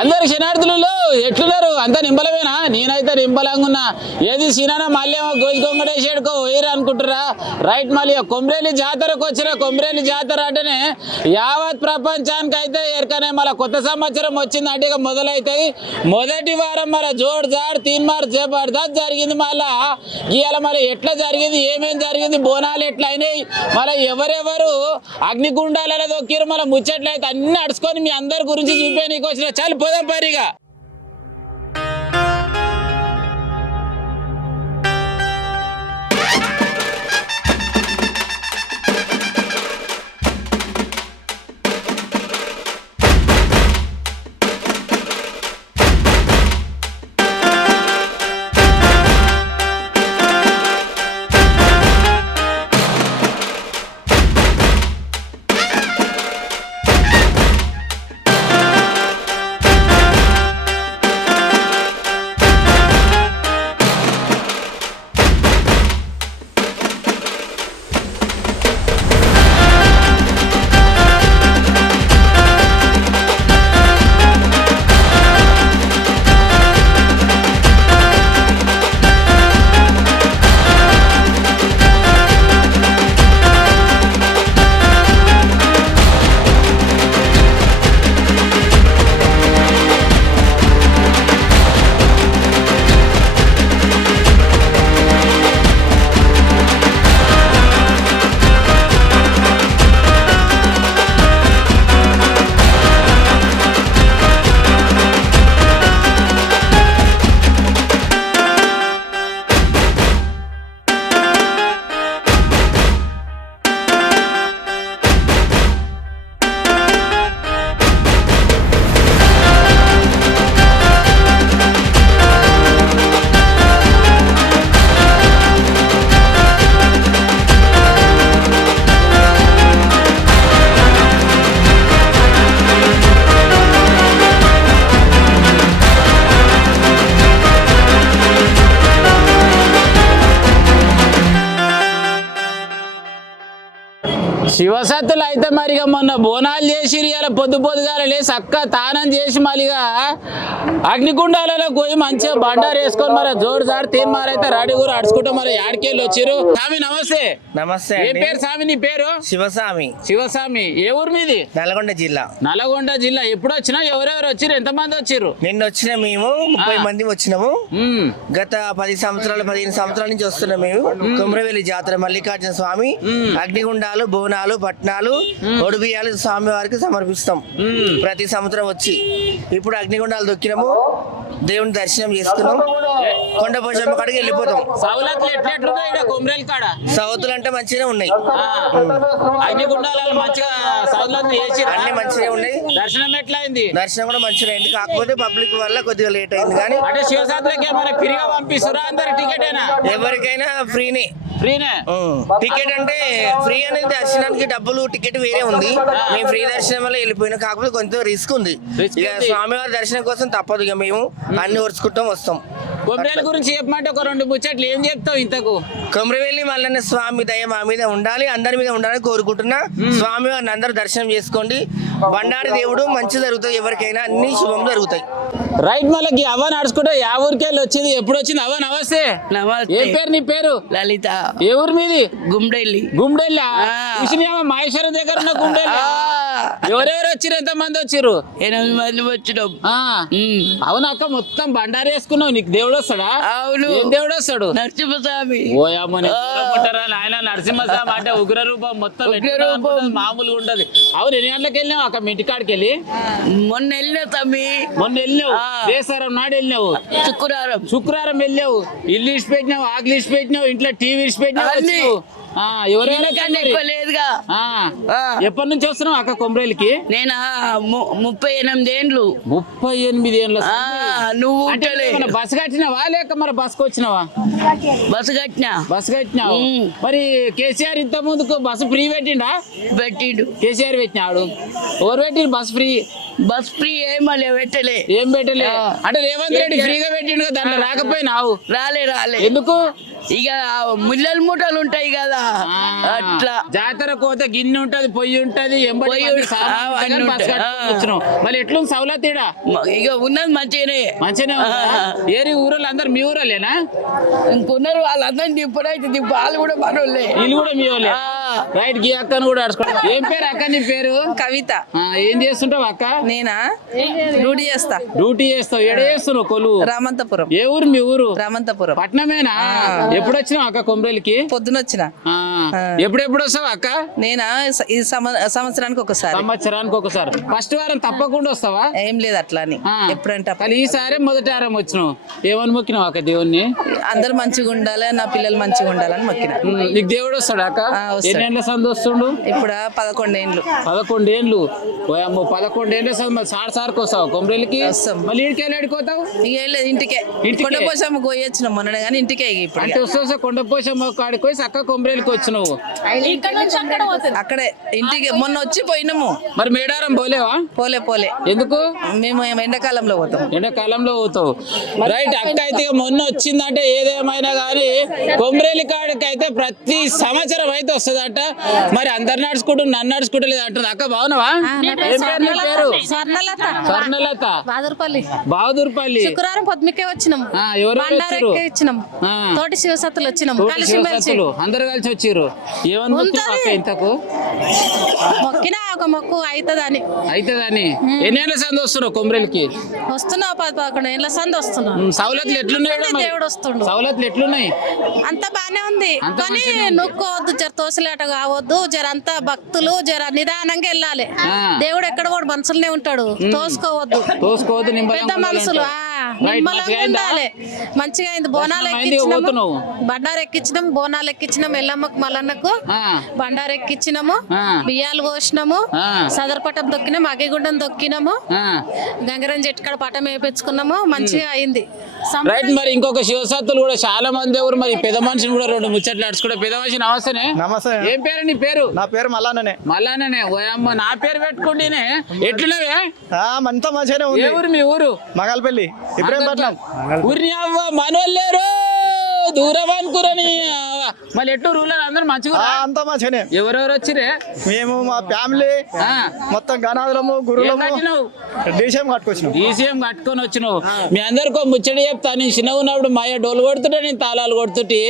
అందరు క్షణార్థులలో ఎట్లున్నారు? అంత నింబలమేనా? నేనైతే నింబలంగా ఏది సినానా మళ్ళీ ఏమో గోజి గొంగడేసేడుకో వేయరు అనుకుంటురా రైట్ మళ్ళీ కొమ్రేలి జాతరకు వచ్చిన కొమ్రేలి జాతర అంటేనే యావత్ ప్రపంచానికి అయితే ఎరకనే మళ్ళీ కొత్త సంవత్సరం వచ్చింది అంటే ఇక మొదలవుతాయి మొదటి వారం మళ్ళీ జోడ్ జాడ్ తీన్ మార్ జబర్దస్త్ జరిగింది మళ్ళా. ఇవాళ మరి ఎట్లా జరిగింది? ఏమేం జరిగింది? బోనాలు ఎట్లా అయినాయి మళ్ళీ ఎవరెవరు అగ్నిగుండాలలో దొక్కిరు మళ్ళీ ముచ్చట్లయితే అన్ని అడుచుకొని మీ అందరి గురించి చూపే నీకు వచ్చిన చాలు పోదాం పరిగా. అయితే మరిగా మొన్న బోనాలు చేసి ఇలా పొద్దు పొద్దుగాల లేసి అక్క తానం చేసి మళ్ళీగా అగ్నిగుండాలలో పోయి మంచిగా బండారు వేసుకొని మరి జోడు జాడు తీన్ మారైతే రెడీ కూడా అడుచుకుంటూ మరి యాడికెళ్ళి వచ్చిర్రు. స్వామి నమస్తే. నమస్తే ఏ పేరు స్వామి నీ పేరు? శివస్వామి. శివస్వామి. ఏ ఊరు మీది? నల్గొండ జిల్లా. నల్గొండ జిల్లా. ఎప్పుడు వచ్చినా ఎవరెవరు వచ్చిర్రు? ఎంతమంది వచ్చిర్రు? నిన్న వచ్చిన మేము ముప్పై. మంది వచ్చినాము. గత పది సంవత్సరాలు పదిహేను సంవత్సరాల నుంచి వస్తున్నాం మేము. కుమ్రవెల్లి జాతర మల్లికార్జున స్వామి. అగ్నిగుండాలు బోనాలు పట్నాలు ఒడిబియ్యాలు స్వామి వారికి సమర్పిస్తాం. ప్రతి సంవత్సరం వచ్చి. ఇప్పుడు అగ్నిగుండాలు దొక్కినాము. దేవుని దర్శనం చేసుకున్నాం. కొండ పోషమ్మ కాడికి వెళ్ళిపోతాం. సౌలతులు ఎట్లెట్లున్నాయి ఇక్కడ కొమరేల్ కాడ? సౌతులు అంటే మంచిగానే ఉన్నాయి. అగ్నిగుండాలలో మంచిగా సౌలతులు వేసి అన్ని మంచిగా ఉన్నాయి. దర్శనం ఎట్లా అయింది దర్శనం కూడా మంచిగా అయింది. కాకపోతే పబ్లిక్ వల్ల కొద్దిగా లేట్ అయింది కానీ అంటే శివసాత్రకి ఏమైనా ఫ్రీగా పంపిస్తురా అందరు టికెటేనా? ఎవరికైనా ఫ్రీనే. ఫ్రీనే? టికెట్ అంటే ఫ్రీ అనేది దర్శనానికి డబ్బులు టికెట్ వేరే ఉంది. మేము ఫ్రీ దర్శనం వల్ల వెళ్ళిపోయినా. కాకపోతే కొంచెం రిస్క్ ఉంది. ఇక. స్వామివారి దర్శనం కోసం తప్పదు ఇక మేము. అన్ని ఓర్చుకుంటాం వస్తాం. కొమరేల గురించి చెప్పమంటే ఒక రెండు ముచ్చట్లు ఏం చెప్తావు ఇంతకు? కొమరవెల్లి మల్లన్న స్వామి దయ మా మీద ఉండాలి అందరి మీద ఉండాలని కోరుకుంటున్నా. స్వామి వారిని అందరూ దర్శనం చేసుకోండి. బండారి దేవుడు మంచి జరుగుతుంది ఎవరికైనా అన్ని శుభం జరుగుతాయి. రైట్ మళ్ళీ అవ్వ నడుచుకుంటే యా ఊరికి వెళ్ళి వచ్చింది. ఎప్పుడు వచ్చింది? అవ్వ నమస్తే. ఏం పేరు నీ పేరు? లలిత. ఏ ఊరు మీది? గుమ్డెల్లి. చూసినావా మహేశ్వరం దగ్గర ఉన్న గుండెల్లా? ఆ. ఎవరెవరు వచ్చిర్రు? ఎంత మంది వచ్చిర్రు? ఎనిమిది మంది వచ్చినాం. అవును అక్క మొత్తం బండారు వేసుకున్నావు. నీకు దేవుడు వస్తాడా? అవును. ఏం దేవుడు వస్తాడు? నరసింహస్వామి. ఓయమ్మని పుట్టరా? నాయన నరసింహస్వామి అంటే ఉగ్ర రూపం మొత్తం మామూలుగా ఉంటది. అవును ఎన్ని గంటలకు వెళ్ళినావు అక్క? మీ ఇంటికాడికి వెళ్ళి? మొన్న వెళ్ళిన తమ్మి. మొన్న వెళ్ళినావు. దేశారం నాడు వెళ్ళినావు? శుక్రవారం. శుక్రవారం వెళ్ళావు ఇల్లు ఇచ్చి పెట్టినావు ఆకలి ఇచ్చి పెట్టినావు ఇంట్లో టీవీ ఇచ్చి పెట్టినావు ఎవరైనా ఎక్కువ లేదుగా. ఎప్పటి నుంచి వస్తున్నావు అక్క కొమరేలికి? నేను ముప్పై ఎనిమిది ఏండ్లు ముప్పై ఎనిమిది ఆ, నువ్వు అంటే ఉంటలే. ఏమన్నా బస్ కట్టినావా లేక మరి బస్కి వచ్చినావా? బస్సు కట్టినా. బస్ కట్టినావు. ఉమ్. మరి కేసీఆర్ ఇంత ముందుకు బస్సు ఫ్రీ పెట్టిండా? పెట్టిండు. కేసీఆర్ పెట్టినాడు ఎవరు పెట్టిండు బస్ ఫ్రీ? బస్ ఫ్రీ ఏమలే పెట్టలే. ఏం పెట్టలే? ఆ. అంటే రేవంత్ రెడ్డి ఫ్రీగా పెట్టిండు కదా దాంట్లో రాకపోయినావు రాలే రాలే. ఎందుకు? ఇక ముల్లలు మూటలు ఉంటాయి కదా. అట్లా. జాతర కోత గిన్నె ఉంటది పొయ్యి ఉంటది ఎంబడి పొయ్యి మంది ఉంటది. సామాన్లు ఆ, ఉంటాయి కానీ అన్నీ బస్ ఉంటాయి. కట్టుకొని ఆ. వచ్చినాం. మరి ఎట్లుంది సౌలతీడా మ- ఇక ఉన్నది మంచిగానే. మంచిగానే ఉందా? ఆ. ఏరి ఊరోళ్ళు అందరు మీ ఊరోళ్ళేనా ఇంకున్నారు వాళ్ళందరినీ దింపడైతే దింపు వాళ్ళు కూడా మనోళ్ళే వీళ్ళు కూడా మీ వాళ్ళే ఆ. రైట్ గీ అక్కను కూడా అడుచుకోండి ఏం పేరు అక్క నీ పేరు? కవిత. ఆ, ఏం చేస్తుంటావు అక్క? నేనా? డ్యూటీ చేస్తా. డ్యూటీ చేస్తావు. ఎడ చేస్తున్నావు కొలు? రామంతపురం. ఏ ఊరు? మీ ఊరు? రామంతపురం. పట్నమేనా? ఎప్పుడు వచ్చినావు అక్క కొమ్రేలికి? పొద్దున వచ్చిన ఆ, ఎప్పుడెప్పుడు వస్తావు అక్క? నేనా? స- ఈ సంవ- సంవత్సరానికి ఒకసారి. సంవత్సరానికి ఒకసారి. ఫస్ట్ వారం తప్పకుండా వస్తావా? ఏం లేదు అట్లా అని. ఆ. ఎప్పుడంటే అప్పుడు. కానీ ఈసారి మొదటి వారం వచ్చినావు. ఏమని మొక్కినావు అక్క దేవుణ్ణి? అందరు మంచిగా ఉండాలి నా పిల్లలు మంచిగా ఉండాలని మొక్కిన. ఉమ్, నీకు దేవుడు వస్తాడు అక్క? ఆ, వస్తాడు. ఎన్ని ఏళ్ళ సంది వస్తుండు? ఇప్పుడు పదకొండేండ్లు. పదకొండేళ్ళు ఓయమ్మో పదకొండేళ్ళ సంది మరి సార్ సార్కి వస్తావు. మళ్ళీ ఇంటికి ఇక ఏం లేదు ఇంటికే. ఇంటికే? కొండపోసమ్మ పోయి వచ్చిన మొన్న కానీ ఇంటికే ఇప్పుడు అంటే వస్తే వస్తే కొండపోసమ్మ కాడికి పోయి చక్క కొమ్రేలికి వచ్చినావు. అక్కడే ఇంటికి మొన్న వచ్చి పోయినాము. మరి మేడారం పోలేవా? పోలే పోలే. ఎందుకు? మేము ఎండాకాలంలో పోతాం. ఎండాకాలంలో పోతావు. రైట్ అక్క అయితే మొన్న వచ్చిందంటే ఏదేమైనా కానీ కొమ్రేలి కాడికి అయితే ప్రతి సంవత్సరం అయితే వస్తుందట మరి అందరు నడుచుకుంటూ నన్ను నడుచుకుంటూ లేదు అంటుంది అక్క బాగున్నావా? పేరు స్వర్ణలత. బాదర్పల్లి. బహదూర్పల్లి శుక్రవారం పొద్దుమికే వచ్చినాం. వచ్చారు? ఇచ్చినాం. తోటి శివసత్తులు వచ్చినాం. శివసత్తులు. అందరు కలిసి వచ్చిర్రు ఏమని మొక్కినావు అక్క ఇంతకు? మొక్కినా ఒక మొక్కు అవుతుందని అయితే దాన్ని ఎన్నేళ్ళ సంది వస్తున్నావు కొమ్రేలికి వస్తున్నావు పది పదకొండు ఏళ్ళ సంది వస్తున్నాం ఉమ్, సవలతులు ఎట్లున్నాయి? దేవుడు వస్తుండు. సవలతులు ఎట్లున్నాయి? అంత బానే ఉంది. కానీ మంచిగానే ఉంది. నొక్కోవద్దు తోసిలాట కావద్దు జర అంతా భక్తులు జర నిదానంగా వెళ్ళాలి. దేవుడు ఎక్కడ కూడా మనసులనే ఉంటాడు. తోసుకోవద్దు. పెద్ద ఉండాలంటావు. నిమ్మలంగా? ఉండాలి. మంచిగా అయింది. బోనాలు. ఎక్కించినాము. బండారు ఎక్కించినాం బోనాలు ఎక్కించినాం ఎల్లమ్మకు మల్లన్నకు. ఆ, బండారు ఎక్కించినాము. బియ్యాలు పోసినాము. సదరపటం దొక్కినాము అగ్గిగుండం దొక్కినాము ఆ. గంగరం చెట్టు కాడ పటం వేపించుకున్నాము మంచిగా అయింది. రైట్ మరి ఇంకొక శివసత్తులు కూడా చాలా మంది ఎవరు మరి పెద్ద మనిషిని కూడా రెండు ముచ్చట్లు నడుచుకుంటే పెద్ద మనిషి నమస్తేనే. నమస్తే. ఏం పేరు నీ పేరు? నా పేరు మల్లాననే మళ్ళానే ఓయమ్మ నా పేరు పెట్టుకుంటేనే ఎట్లున్నావే? ఆ, అంతా మంచిగానే ఉంది. ఊరు మీ ఊరు? మగల్పల్లి. ఇబ్రహీంపట్నం ఊరిని అవ్వ మనోళ్ళు లేరు దూరం అనుకురని మళ్ళీ ఎట్టు రూల్ అందరు మంచిగా అంతా మంచిగానే. ఎవరెవరు వచ్చిరే మేము మా ఫ్యామిలీ. మొత్తం గణాదులము గురువులము డీసీఎం కట్టుకొచ్చినాం. ఈసీఎం కట్టుకొని వచ్చినావు. మీ అందరికీ ముచ్చట చెప్తా నేను చిన్న ఉన్నప్పుడు మా అయ్య డోలు కొడుతుంటే నేను తాళాలు కొడుతుంటే.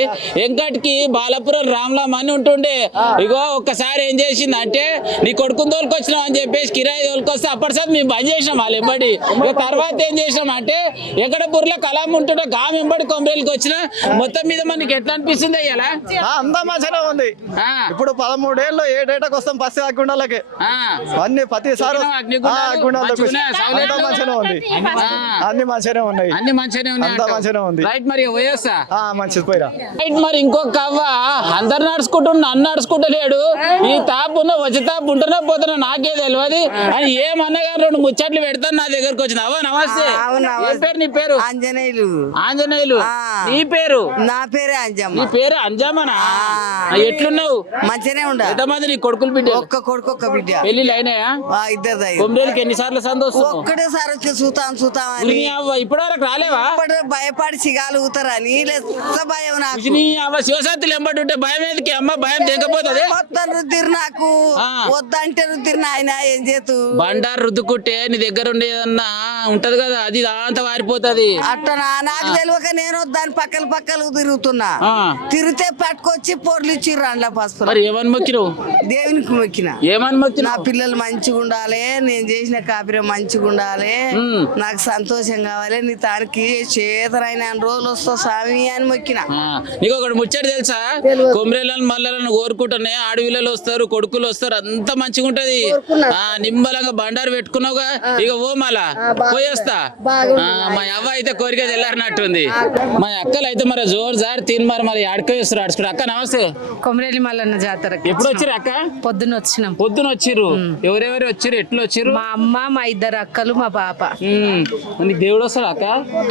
ఎంకటికి బాలపురం రామ్లామ్ అని ఉంటుండే. ఇగో ఒక్కసారి ఏం చేసింది అంటే నీ కొడుకుని తోలుకొచ్చినావు అని చెప్పేసి కిరాయి తోలుకొస్తే అప్పటిసారి మేము బంద్ చేసినాం వాళ్ళు ఎంబడి. ఇక తర్వాత ఏం చేసినాం అంటే ఎక్కడ బుర్రలో కలాం ఉంటుంటే గాం ఎంబడి కొమ్మరేలికి వచ్చిన మొత్తం మీద మనకి ఎట్లా అనిపిస్తుంది అయ్యాలా? ఆ, అంతా మంచిగానే ఉంది. ఇప్పుడు పదమూడేళ్ళు ఏడేటకు వస్తాం? పసి అగ్గుండాలకి అన్ని ప్రతిసారి మంచిగా ఉంది. అన్ని మంచిగానే ఉన్నాయి. అన్ని మంచిగానే ఉన్నాయి అంతా అంటావు. మంచిగానే ఉంది. రైట్ మరి పోయేస్తా. మంచిది పోయిరా. రైట్ మరి ఇంకొక అవ్వ. అందరు నడుచుకుంటూ నన్ను నడుచుకుంటలేడు ఈ తాపు ఉన్న వచ్చే తాపు ఉంటున్నా పోతున్నా నాకే తెలియదు అని ఏమన్నగా రెండు ముచ్చట్లు పెడతాను నా దగ్గరకు వచ్చిన. అవ్వ నమస్తే. ఏం పేరు నీ పేరు? ఆంజనేయులు. ఆంజనేయులు. ఆ. నీ పేరు? నా పేరే నీ అంజమ్మ పేరు అంజామనా ఆ, ఎట్లున్నావు? మంచిగానే ఉండ. ఎంతమంది నీ కొడుకులు బిడ్డలు? ఒక్క కొడుకు ఒక్క బిడ్డ. పెళ్ళిళ్ళు అయినాయా? ఆ, ఇద్దరు దయ్యం. కొమ్రేళ్ళకి ఎన్నిసార్లు సంతోషం ఒక్కటేసారి వచ్చి చూతాం చూతాం అని. అవ్వ ఇప్పటి వరకు రాలేవా? ఇప్పటి భయపడి సిగాలు ఊతారని లెస్స భయం నాకు. నీ అవ్వ శివశాంతులు ఎంబడి ఉంటే భయం ఎందుకు? అమ్మ భయం తెగపోతుంది మొత్తం రుద్దిరు నాకు. ఆ. వద్దంటే రుద్దిరు నాయన ఏం చేతు? బండారు రుద్దుకుంటే నీ దగ్గర ఉండేదన్నా ఉంటది కదా అది అంత వారిపోతది. అట్ట నా- నాకు తెలియక నేను దాని పక్కల పక్కలు తిరుగుతున్నా. తిరిగితే పట్టుకొచ్చి పొర్లు ఇచ్చిర్రు అండ్ల పసుపు మరి ఏమని దేవునికి మొక్కిన. ఏమని నా పిల్లలు మంచిగా ఉండాలి నేను చేసిన కాపురం మంచిగా ఉండాలి. నాకు సంతోషం కావాలి నీ తానికి చేతనైన రోజులు వస్తా స్వామి అని మొక్కిన. నీకు ఒకటి ముచ్చట తెలుసా? కొమ్రేలను మల్లలను కోరుకుంటున్నాయి ఆడవిల్లలు వస్తారు కొడుకులు వస్తారు అంత మంచిగా ఉంటది. ఆ నిమ్మలంగా బండారు పెట్టుకున్నావుగా? ఇక ఓ మళ్ళా పోయేస్తా మా అవ్వ అయితే కోరిక తెల్లారినట్టుంది. మా అక్కలు అయితే మరి జోరు జారు తిని మరి మరి ఆడుకో వస్తారు ఆడుచుకుంటారు అక్క నమస్తే. కొమరేలి మల్లన్న జాతరకి ఎప్పుడు వచ్చిర్రు అక్క? పొద్దున్న వచ్చినాం. పొద్దున వచ్చిర్రు. ఎవరెవరు వచ్చిర్రు? ఎట్లు వచ్చిర్రు? మా అమ్మ మా ఇద్దరు అక్కలు మా పాప. దేవుడు వస్తాడు అక్క?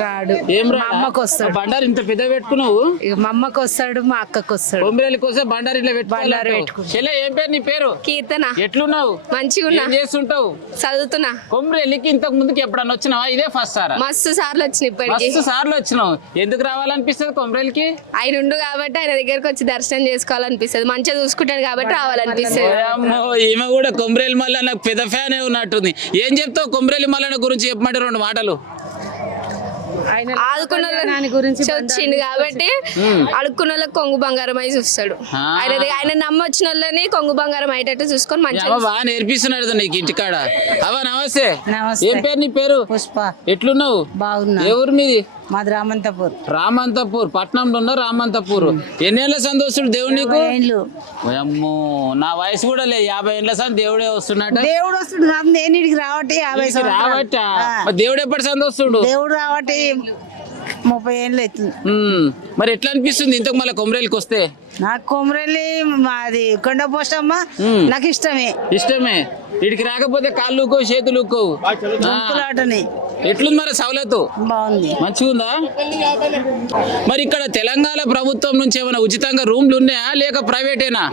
రాడు. ఏం మా రా అమ్మకు వస్తాడు. బండారు ఇంత పెద్ద పెట్టుకున్నావు? ఇక మా అమ్మకు వస్తాడు మా అక్కకు వస్తాడు. కొమ్మిరేలి కోసం బండారు ఇట్లా పెట్టుకోవాలి పెట్టుకుంటా. చెల్లె ఏం పేరు నీ పేరు? కీర్తన. ఎట్లున్నావు? మంచిగున్నా. ఏం చేస్తుంటావు? చదువుతున్నా. కొమ్మిరెల్లికి ఇంతకు ముందుకు ఎప్పుడన్నా వచ్చినావా? ఇదే ఫస్ట్ సారా? మస్తు సార్లు వచ్చినాయి ఇప్పటికి. మస్తు సార్లు వచ్చినావు. ఎందుకు రావాలనిపిస్తుంది కొమ్మిరెల్లి కొమ్రేలికి ఆయన ఉండు కాబట్టి ఆయన దగ్గరకు వచ్చి దర్శనం చేసుకోవాలనిపిస్తుంది. మంచిగా చూసుకుంటాడు కాబట్టి రావాలనిపిస్తుంది. అమ్మో, ఈమె కూడా కొమ్రేలి మల్ల నాకు పెద్ద ఫ్యాన్ ఉన్నట్టుంది. ఏం చెప్తావు కొమ్రేలి మల్లన్న గురించి చెప్పమంటే రెండు మాటలు? ఆదుకున్న దాని గురించి వచ్చిండు కాబట్టి అడుక్కున్న వాళ్ళకి కొంగు బంగారం అయి చూస్తాడు. ఆ. ఆయన ఆయన నమ్మొచ్చిన వాళ్ళని కొంగు బంగారం అయ్యేటట్టు చూసుకొని మీ మంచిగా అమ్మ బాగా నేర్పిస్తున్నాడు నీకు ఇంటికాడ. అవ్వ నమస్తే. నమస్తే. ఏం పేరు నీ పేరు? పుష్ప. ఎట్లున్నావు? బాగున్నా. ఏ ఊరు మీది? మాది రామంతపూర్. రామంతపూర్ పట్నంలో ఉన్న రామంతపూర్? ఎన్నేళ్ళ సంతోషుడు దేవుడు నీకు? ఏండ్లు అమ్మో నా వయసు కూడా లేదు. యాభై ఏళ్ళ సంది దేవుడే వస్తున్నట్ట దేవుడు వస్తుంది నాకు రావటి యాభై సంవత్సరాలు. రావట్ట. మరి దేవుడు ఎప్పటి సంతోషుడు దేవుడు రావటి ముప్పై ఏళ్ళు అవుతుంది. మరి ఎట్లా అనిపిస్తుంది ఇంతకు మళ్ళీ కొమరేలికి వస్తే? నాకు కొమరెల్లి మాది కొండ పోస్టమ్మ మ్మ్. నాకు ఇష్టమే. ఇష్టమే. వీడికి రాకపోతే కాళ్ళు ఊకోవు చేతులు దుంకులాటని. ఎట్లుంది మరి సవలతు బాగుంది. మంచిగుందా? మరి ఇక్కడ తెలంగాణ ప్రభుత్వం నుంచి ఏమైనా ఉచితంగా రూమ్లు ఉన్నాయా? లేక ప్రైవేటేనా?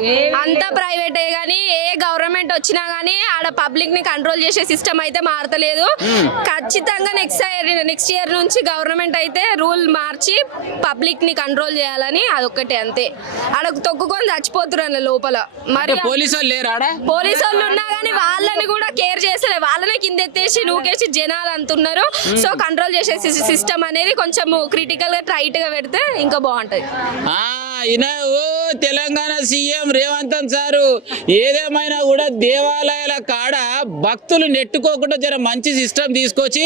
అంతా ప్రైవేటే గానీ ఏ గవర్నమెంట్ వచ్చినా గానీ ఆడ పబ్లిక్ని కంట్రోల్ చేసే సిస్టమ్ అయితే మారతలేదు. ఖచ్చితంగా నెక్స్ట్ ఇయర్ నెక్స్ట్ ఇయర్ నుంచి గవర్నమెంట్ అయితే రూల్ మార్చి పబ్లిక్ని కంట్రోల్ చేయాలని అదొక్కటే అంతే. ఆడ తొక్కుకొని చచ్చిపోతున్నారు లోపల. మరి పోలీసు వాళ్ళు లేరాడా పోలీసు వాళ్ళు ఉన్నా కానీ వాళ్ళని కూడా కేర్ చేసలే వాళ్ళనే కింద ఎత్తేసి నూకేసి జనాలు అంటున్నారు. సో కంట్రోల్ చేసే సిస్టమ్ అనేది కొంచెం క్రిటికల్గా టైట్గా పెడితే ఇంకా బాగుంటది. ఆ, ఈయన ఓ తెలంగాణ సీఎం రేవంత్ సారు ఏదేమైనా కూడా దేవాలయాల కాడ భక్తులు నెట్టుకోకుండా జర మంచి సిస్టమ్ తీసుకొచ్చి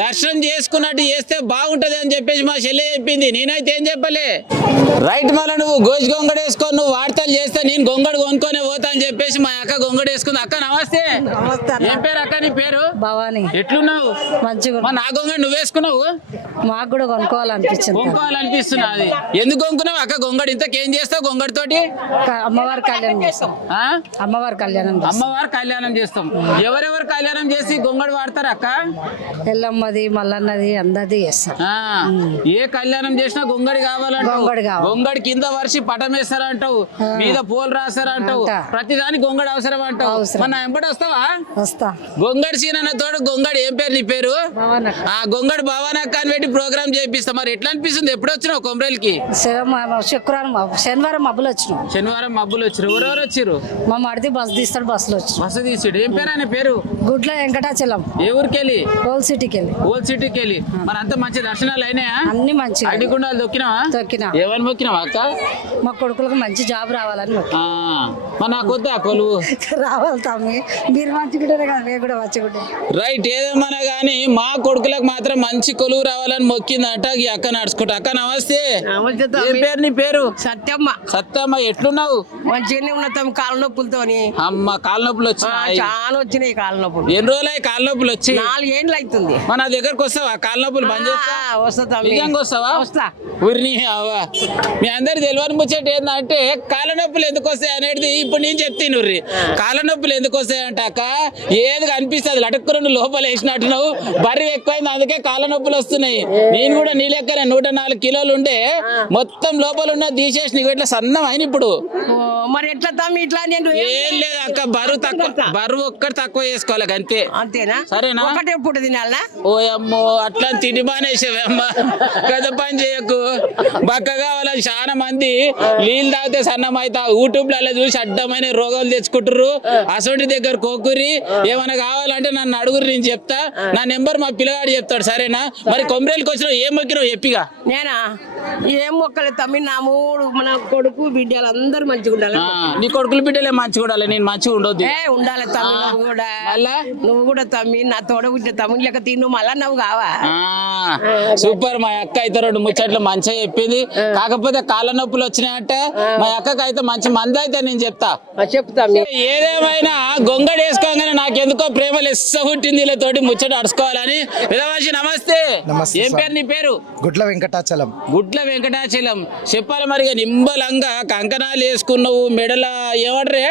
దర్శనం చేసుకున్నట్టు చేస్తే బాగుంటది అని చెప్పేసి మా చెల్లె చెప్పింది. నేనైతే ఏం చెప్పలే? రైట్ మళ్ళీ నువ్వు గోజు గొంగడు వేసుకో నువ్వు వార్తలు చేస్తే నేను గొంగడు కొనుక్కొని పోతా అని చెప్పేసి మా అక్క గొంగడు వేసుకుంది. అక్క నమస్తే. ఏం పేరు అక్క నీ పేరు? భవాని. ఎట్లున్నావు? మంచిగా నా గొంగడు నువ్వు వేసుకున్నావు? మాకు కూడా కొనుక్కోవాలనిపించింది కొనుక్కోవాలనిపిస్తున్నది ఎందుకు కొనుక్కున్నావు? అక్క గొంగడు ఇంతకేం చేస్తావు గొంగడి తోటి అమ్మవారి కళ్యాణం చేస్తాం? అమ్మవారి కళ్యాణం అమ్మవారు కళ్యాణం చేస్తాం. ఎవరెవరు కళ్యాణం చేసి గొంగడు వాడతారు అక్క ఎల్లమ్మది మల్లన్నది అందరిది చేస్తాం. ఆ, ఏ కళ్యాణం చేసినా గొంగడి కావాలంటావు. గొంగడి కింద వరిసి పటం వేస్తారంటావు. మీద పోలు రాస్తారంటావు. ప్రతిదాని గొంగడి అవసరం అంటావు. మన ఎంబడి వస్తావా? వస్తా. గొంగడి సీనన్న తోడు గొంగడి ఏం పేరు నీ పేరు? ఆ గొంగడి భవానక్క అని పెట్టి ప్రోగ్రామ్ చేపిస్తాం. మరి ఎట్లా అనిపిస్తుంది? ఎప్పుడు వచ్చినావు కొమరేలికి? శుక్రవారం శనివారం మబ్బులు వచ్చినాం శనివారం మబ్బులు వచ్చిరు ఎవరెవరు వచ్చిరు మా మడిది బస్ తీస్తాడు బస్సులో వచ్చినాం బస్సు తీసిడు. ఏం పేరు ఆయన పేరు? గుడ్ల వెంకటాచలం. ఏ ఊరికెళ్ళి? ఓల్ సిటీకి వెళ్ళి ఓల్డ్ సిటీకి వెళ్ళి మరి అంత మంచి దర్శనాలు అయినాయా? అన్ని మంచిగా అడ్డిగుండాలు దొక్కినావా? తొక్కినా ఏమని మొక్కినావా అక్క? మా కొడుకులకు మంచి జాబ్ రావాలని మరి నాకు వద్దా కొలువు రావాలి తమ్మి. మీరు మంచిగుంటారే కదా మేము కూడా మంచిగుంటాం రైట్ ఏదేమన్నా కానీ మా కొడుకులకు మాత్రం మంచి కొలువు రావాలని మొక్కిందట. ఈ అక్క నడుచుకుంటా. అక్క నమస్తే. ఏ పేరు నీ పేరు? సత్యమ్మ. సత్తమ్మ ఎట్లున్నావు? మంచిగానే ఉన్న తమ కాళ్ళ నొప్పులతోని. అమ్మ కాళ్ళ నొప్పులు ఆ, వచ్చినాయి. చాలా వచ్చినాయి కాళ్ళ నొప్పులు. ఎన్ని రోజులు కాళ్ళ నొప్పులు వచ్చి? నాలుగేండ్లు అవుతుంది మన దగ్గరకు వస్తావా? కాళ్ళ నొప్పులు బంద్ చేస్తా? ఆ, వస్తా తమ్మి. నిజంగా వస్తావా? వస్తా. ఊరిని అవ్వా. మీ అందరి తెలియని ముచ్చట ఏంటంటే కాళ్ళ నొప్పులు ఎందుకు వస్తాయి అనేది ఇప్పుడు నేను చెప్తాను ఉర్రి కాళ్ళ నొప్పులు ఎందుకు వస్తాయి అంటే అక్క ఏది కనిపిస్తుంది? లటక్కురు లోపల వేసినట్టు నువ్వు బర్రె ఎక్కువైంది అందుకే కాళ్ళ నొప్పులు వస్తున్నాయి. నేను కూడా నీ లెక్కనే నూట నాలుగు కిలోలు ఉండే మొత్తం లోపల ఉన్న తీసేసి నీకు ఇట్లా సన్నం అయిన ఇప్పుడు? మరి ఎట్లా తమ్మి ఇట్లా నేను ఏం లేదు. అక్క బరువు తక్కువ బరువు ఒక్కటి తక్కువ చేసుకోవాలి అంతే అంతేనా? సరేనా? ఒకటే పూట తినాలా ఓ అమ్మో అట్లా తిని మానేసేవమ్మ గద పని చేయకు. బక్క కావాలని చాలా మంది నీళ్ళు తాగితే సన్నం అవుతా యూట్యూబ్లలో చూసి అడ్డమైన రోగాలు తెచ్చుకుంటారు అసొంటి దగ్గర కోకురి. ఏమైనా కావాలంటే నన్ను అడుగురు నేను చెప్తా. నా నెంబర్ మా పిల్లగాడు చెప్తాడు సరేనా? మరి కొమ్మరేలికి వచ్చినావు ఏం మొక్కినావు ఎప్పిగా నేనా? ఏం మొక్కలే తమ్మి నా మూడు మన కొడుకు బిడ్డలు అందరు మంచిగా ఉండాలి. నీ కొడుకులు బిడ్డలే మంచిగా ఉండాలి. నేను మంచిగా ఉండొద్దు. ఏ ఉండాలి తమ్మి నువ్వు కూడా. మళ్ళా? నువ్వు కూడా తమ్మి నా తోడ ఉంటే తమ్ముడు లెక్క తిను మళ్ళా నువ్వు కావా? ఆ, సూపర్. మా అక్క అయితే రెండు ముచ్చట్లు మంచిగా చెప్పింది. కాకపోతే కాళ్ళ నొప్పులు వచ్చినాయట. మా అక్కకి అయితే మంచి మంది అయితే నేను చెప్తా. చెప్పు తమ్మి. ఏదేమైనా గొంగడి వేసుకోగానే నాకెందుకో ప్రేమ లెస్స పుట్టింది వీళ్ళతోటి ముచ్చట అడుచుకోవాలని. విధవాసి నమస్తే. ఏం. పేరు నీ పేరు? గుడ్ల వెంకటాచలం. గుడ్ల వెంకటాచలం. చెప్పాలి మరి నింబలంగా కంకణాలు వేసుకున్నావు మెడల ఏమంటారే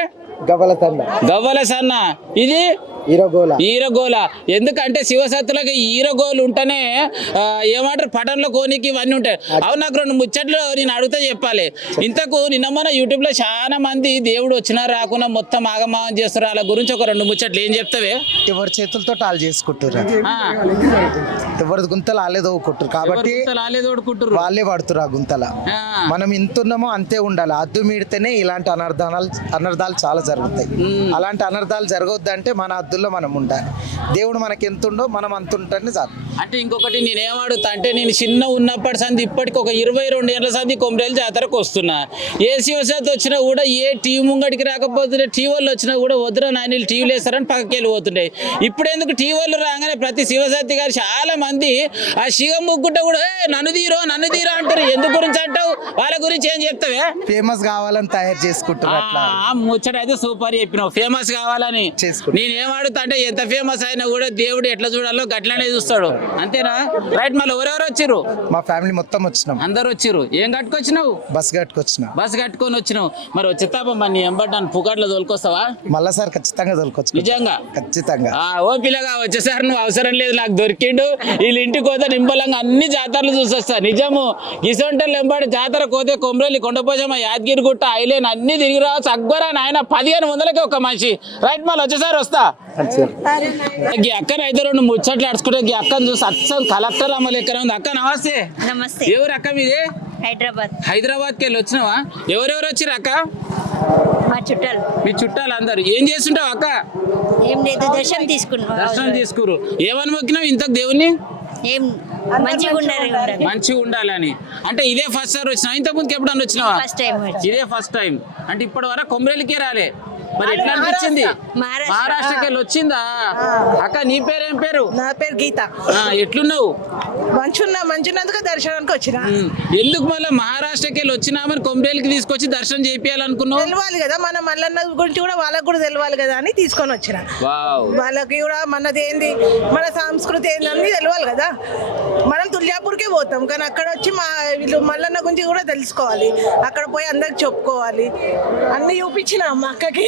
గవ్వల తండ గవ్వల సన్న. ఇది ఈరగోల. ఈరగోల. ఎందుకంటే శివసత్తులకి ఈరగోలు ఉంటేనే ఏమంటారు పటంలో కోనికి ఇవన్నీ ఉంటాయి. అవి నాకు రెండు ముచ్చట్లు నేను అడిగితే చెప్పాలి. ఇంతకు నిన్న మన యూట్యూబ్లో చాలా మంది దేవుడు వచ్చినా రాకున్నా మొత్తం ఆగమాగం చేస్తారు వాళ్ళ గురించి ఒక రెండు ముచ్చట్లు ఏం చెప్తావే? ఎవరి చేతులతో టాల్ చేసుకుంటారు ఎవరి గుంతలు వాళ్ళే దోవుకుంటారు కాబట్టి వాళ్ళే పడుతురు ఆ గుంతల. మనం ఎంత ఉన్నామో అంతే ఉండాలి. అద్దు మీడితేనే ఇలాంటి అనర్థాలు అనర్థాలు చాలా జరుగుతాయి. అలాంటి అనర్థాలు జరగొద్దంటే మన అద్దుల్లో మనం ఉండాలి. దేవుడు మనకి ఎంత ఉందో మనం అంత ఉంటేనే చాలు. అంటే ఇంకొకటి నేను ఏమడుగుతా అంటే నేను చిన్న ఉన్నప్పటి సంది ఇప్పటికి ఒక ఇరవై రెండు ఏళ్ళ సంది కొమరేలు జాతరకు వస్తున్నా. ఏ శివశాత వచ్చినా కూడా ఏ టీవీ ముంగడికి రాకపోతుంటే టీవీ వాళ్ళు వచ్చినా కూడా వద్దురా నాయనలు టీవీలు వేస్తారని పక్కకి వెళ్ళిపోతుండే. ఇప్పుడు ఎందుకు టీవీ వాళ్ళు రాగానే ప్రతి శివశాతి గారు చాలా మంది ఆ శివ ముగ్గుంట కూడా "ఏ, నన్ను తీరో నన్ను తీరో అంటారు. ఎందుకు గురించి అంటావు? వాళ్ళ గురించి ఏం చెప్తావే? ఫేమస్ కావాలని తయారు చేసుకుంటారు ముచ్చట అయితే సూపర్ చెప్పినావు. ఫేమస్ కావాలని. నేను అడుగుతా అంటే ఎంత ఫేమస్ అయినా కూడా దేవుడు ఎట్లా చూడాలో గట్లనే చూస్తాడు. అంతేనా? రైట్ మళ్ళీ ఎవరెవరు వచ్చిర్రు? మా ఫ్యామిలీ మొత్తం వచ్చినాం. అందరు వచ్చిర్రు. ఏం కట్టుకొచ్చినావు? బస్ కట్టుకొచ్చిన. బస్ కట్టుకొని వచ్చినావు. మరి వచ్చేతాప మరి నీ నన్ను పుకాట్లో తోలుకొస్తావా? మళ్ళా సార్ ఖచ్చితంగా దొరకొచ్చు నిజంగా? ఖచ్చితంగా. ఆ ఓ పిల్లగా వచ్చేసారి నువ్వు అవసరం లేదు నాకు దొరికిండు. వీళ్ళ ఇంటికి పోతే నింబలంగా అన్ని జాతరలు చూసొస్తా. నిజము గిసొంటలు ఎంబడి జాతర పోతే కొమరేలి కొండపోచమ్మ యాదగిరి గుట్ట ఐలేన్ అన్ని తిరిగి రావచ్చు అక్బరా నాయన పదిహేను వందలకి ఒక మనిషి. రైట్ మళ్ళీ వచ్చేసారి వస్తా. ఈ అక్కన అయితే రెండు ముచ్చట్లు అడుచుకుంటే ఈ అక్కను చూసి అచ్చం కలెక్టర్ అమ్మ లెక్కన ఉంది? అక్క నమస్తే. నమస్తే. ఎవరు అక్క మీది? హైదరాబాద్. హైదరాబాద్కి వెళ్ళి వచ్చినావా? ఎవరెవరు వచ్చిరు అక్క? మా చుట్టాలు. మీ చుట్టాలు అందరు. ఏం చేస్తుంటావు అక్క? ఏం లేదు దర్శనం తీసుకున్నాం. దర్శనం తీసుకురు. ఏమని మొక్కినావు ఇంతకు దేవుని ఏం మంచిగా ఉండాలి మంచిగా ఉండాలని. అంటే ఇదే ఫస్ట్ సార్ వచ్చినా ఇంతకు ముందుకు ఎప్పుడన్నా వచ్చినావా? ఫస్ట్ టైం వచ్చి ఇదే ఫస్ట్ టైం అంటే ఇప్పటి వరకు కొమరేలికే రాలే. మరి ఎట్లా అనిపించింది? మహారాష్ట్ర. మహారాష్ట్రకి వెళ్ళి వచ్చిందా? అక్క నీ పేరేం పేరు? నా పేరు గీత. ఎట్లున్నావు? మంచున్న మంచున్నందుకు దర్శనానికి వచ్చిన. ఎందుకు మళ్ళీ మహారాష్ట్రకి వెళ్ళి వచ్చినామని కొమరేలికి తీసుకొచ్చి దర్శనం చేపియాలనుకున్నావు? తెలవాలి కదా మన మల్లన్న గురించి కూడా వాళ్ళకి కూడా తెలవాలి కదా అని తీసుకొని వచ్చిన. వాళ్ళకి కూడా మనది ఏంది మన సంస్కృతి ఏందని తెలవాలి కదా. మనం తుల్యాపూర్కే పోతాం కానీ అక్కడ వచ్చి మా వీళ్ళు మల్లన్న గురించి కూడా తెలుసుకోవాలి. అక్కడ పోయి అందరికి చెప్పుకోవాలి. అన్ని చూపించిన మా అక్కకి.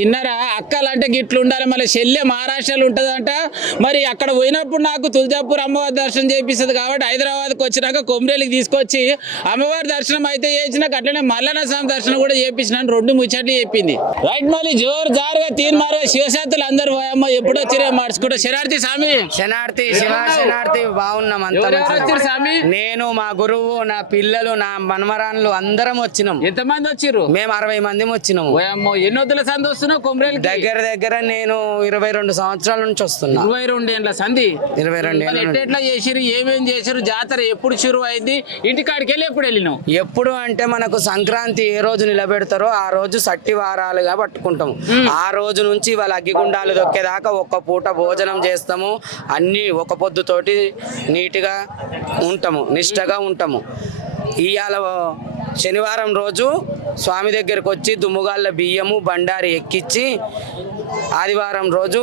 ఇన్నరా అక్కలు అంటే గిట్లు ఉండాలి మళ్ళీ చెల్లె మహారాష్ట్రలో ఉంటుందంట. మరి అక్కడ పోయినప్పుడు నాకు తులజాపూర్ అమ్మవారి దర్శనం చేపిస్తుంది కాబట్టి హైదరాబాద్కి వచ్చినాక కొమరేలికి తీసుకొచ్చి అమ్మవారి దర్శనం అయితే చేసినాక అట్లనే మల్లన్న స్వామి దర్శనం కూడా చేపించిన రెండు ముచ్చట్లు చెప్పింది. రైట్ మళ్ళీ జోరు జారుగా తీన్ మారే శివశాంతులు అందరు పోయమ్మ ఎప్పుడు వచ్చిరే మార్చుకుంటా. శరార్థి స్వామి. శనార్థి శనార్థి బాగున్నాం స్వామి? నేను మా గురువు నా పిల్లలు నా మనమరాన్లు అందరం వచ్చినాం. ఎంతమంది వచ్చిర్రు? మేము అరవై మంది వచ్చినాము. ఎన్నొద్దుల సంది వస్తున్నావు కొమరేలికి. దగ్గర దగ్గర నేను ఇరవై రెండు సంవత్సరాల నుంచి వస్తున్నా. ఇరవై రెండు ఏండ్ల సంధి? ఇరవై రెండు ఏళ్ళ ఎట్లా చేసిరు ఏమేం చేసిరు జాతర ఎప్పుడు షురు అయింది? ఇంటికాడికి వెళ్ళి ఎప్పుడు వెళ్ళినావు? ఎప్పుడు అంటే మనకు సంక్రాంతి ఏ రోజు నిలబెడతారో ఆ రోజు సట్టి వారాలుగా పట్టుకుంటాము. ఆ రోజు నుంచి వాళ్ళ అగ్గిగుండాలు దొక్కేదాకా ఒక్క పూట భోజనం చేస్తాము. అన్ని ఒక పొద్దుతోటి నీట్గా ఉంటాము నిష్టగా ఉంటాము. ఇవాళ శనివారం రోజు స్వామి దగ్గరకు వచ్చి దుమ్ముగాళ్ళ బియ్యము బండారి ఎక్కించి ఆదివారం రోజు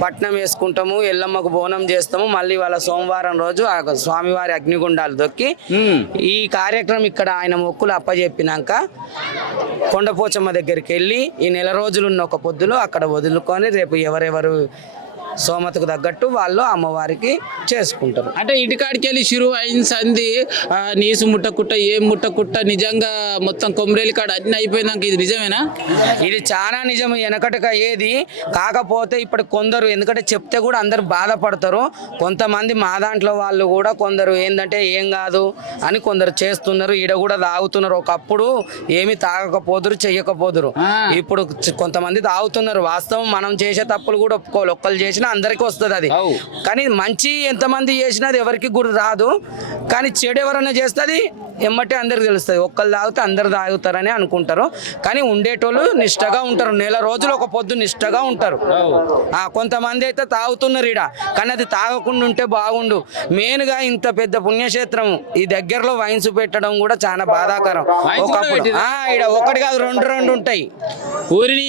పట్నం వేసుకుంటాము ఎల్లమ్మకు బోనం చేస్తాము. మళ్ళీ వాళ్ళ సోమవారం రోజు ఆ స్వామివారి అగ్నిగుండాలు దొక్కి ఈ కార్యక్రమం ఇక్కడ ఆయన మొక్కులు అప్పచెప్పినాక కొండపోచమ్మ దగ్గరికి వెళ్ళి ఈ నెల రోజులు ఉన్న ఒక పొద్దులు అక్కడ వదులుకొని రేపు ఎవరెవరు సోమతకు తగ్గట్టు వాళ్ళు అమ్మవారికి చేసుకుంటారు. అంటే ఇంటికాడికి వెళ్ళి షురు అయిన సంది ఆ, నీసు ముట్టకుట్ట ఏం ముట్టకుట్ట నిజంగా మొత్తం కొమరేలి కాడ అన్ని అయిపోయినాక ఇది నిజమేనా? ఇది చాలా నిజం వెనకటగా ఏది కాకపోతే ఇప్పుడు కొందరు ఎందుకంటే చెప్తే కూడా అందరు బాధపడతారు. కొంతమంది మా దాంట్లో వాళ్ళు కూడా కొందరు ఏంటంటే ఏం కాదు అని కొందరు చేస్తున్నారు. ఈడ కూడా తాగుతున్నారు. ఒకప్పుడు ఏమి తాగకపోదురు చెయ్యకపోదురు. ఇప్పుడు కొంతమంది తాగుతున్నారు. వాస్తవం మనం చేసే తప్పులు కూడా ఒప్పుకోవాలి. ఒక్కరు చేసినా అందరికీ వస్తుంది అది. కానీ మంచి ఎంతమంది చేసినా అది ఎవరికి గురి రాదు కానీ చెడు ఎవరైనా చేస్తుంది ఎమ్మటే అందరికి తెలుస్తుంది. ఒక్కళ్ళు తాగితే అందరు తాగుతారని అనుకుంటారు. కానీ ఉండేటోళ్ళు నిష్టగా ఉంటారు. నెల రోజులు ఒక పొద్దు నిష్టగా ఉంటారు. ఆ కొంతమంది అయితే తాగుతున్నారు ఈడ. కానీ అది తాగకుండా ఉంటే బాగుండు. మెయిన్గా ఇంత పెద్ద పుణ్యక్షేత్రం ఈ దగ్గరలో వైన్స్ పెట్టడం కూడా చాలా బాధాకరం. ఒకప్పుడు ఈడ ఒకటి కాదు రెండు రెండు ఉంటాయి. ఊరిని